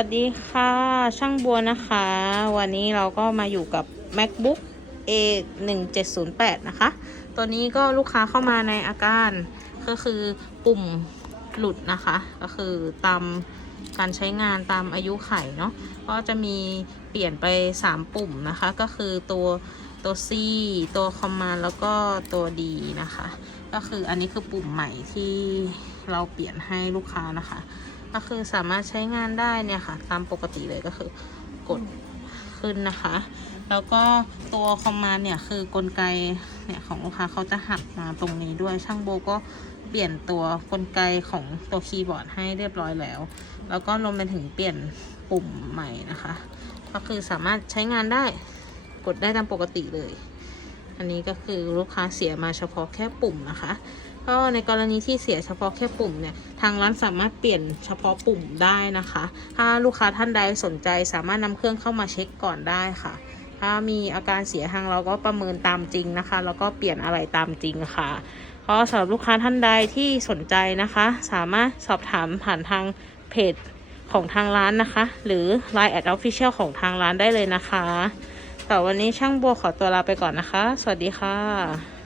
วัสดีค่ะ ช่างบัวนะคะ วันนี้เราก็มาอยู่กับ macbook a 1 7 0 8นะคะ ตัวนี้ก็ลูกค้าเข้ามาในอาการก็คือปุ่มหลุดนะคะ ก็คือตามการใช้งานตามอายุไขเนาะก็จะมีเปลี่ยนไป 3 ปุ่มนะคะ ก็คือตัวตัว C ตัว command แล้วก็ตัว D นะคะ ก็คืออันนี้คือปุ่มใหม่ที่เราเปลี่ยนให้ลูกค้านะคะ ก็คือสามารถใช้งานได้เนี่ยค่ะ ตามปกติเลยก็คือกดขึ้นนะคะ แล้วก็ตัวคอมมานเนี่ยคือกลไกเนี่ยของลูกค้าเขาจะหักมาตรงนี้ด้วยช่างโบก็เปลี่ยนตัวกลไกของตัวคีย์บอร์ดให้เรียบร้อยแล้ว แล้วก็รวมไปถึงเปลี่ยนปุ่มใหม่นะคะ ก็คือสามารถใช้งานได้กดได้ตามปกติเลย อันนี้ก็คือลูกค้าเสียมาเฉพาะแค่ปุ่มนะคะ ก็ในกรณีที่เสียเฉพาะแค่ปุ่มเนี่ย ทางร้านสามารถเปลี่ยนเฉพาะปุ่มได้นะคะ ถ้าลูกค้าท่านใดสนใจสามารถนำเครื่องเข้ามาเช็คก่อนได้ค่ะ ถ้ามีอาการเสียทางเราก็ประเมินตามจริงนะคะ แล้วก็เปลี่ยนอะไรตามจริงค่ะก็สำหรับลูกค้าท่านใดที่สนใจนะคะ สามารถสอบถามผ่านทางเพจของทางร้านนะคะ หรือ Line แอดออฟฟิเชียลของทางร้านได้เลยนะคะแต่วันนี้ช่างบัวขอตัวลาไปก่อนนะคะ สวัสดีค่ะ